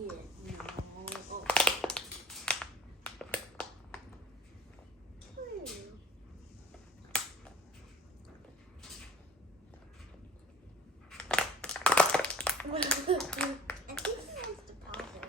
eat it. No. Oh. I think he wants to pause it.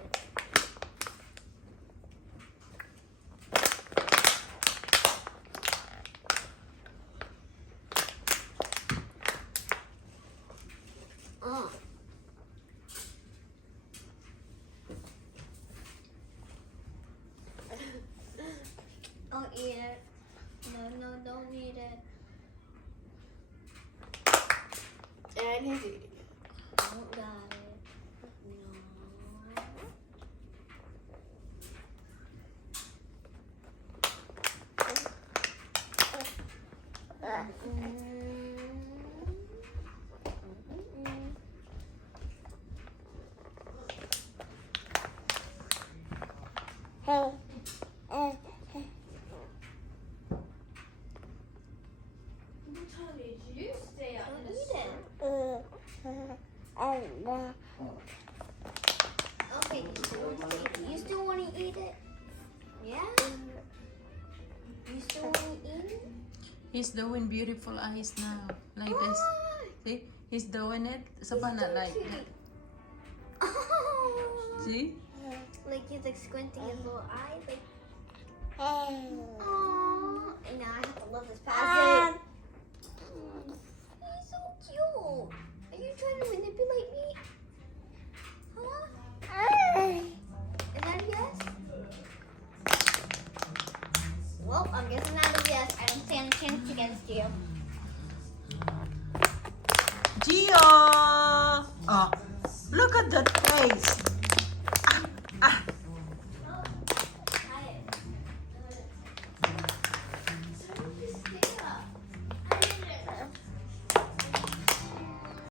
I'll eat it. No, don't eat it. And he's eating. Don't got it. No. What time did you stay up Don't in eat the it. Okay, you still want to eat it? Yeah? You still want to eat it? He's doing beautiful eyes now, like this. See, he's doing it. Sabana like that. Oh. See? Like he's like squinting his little eyes, like. Oh. And now I have to love this passive. He's so cute. Are you trying to manipulate me? Huh? Is that a yes? Well, I'm guessing that is yes. I don't stand a chance against you. Gio! Oh, look at that face.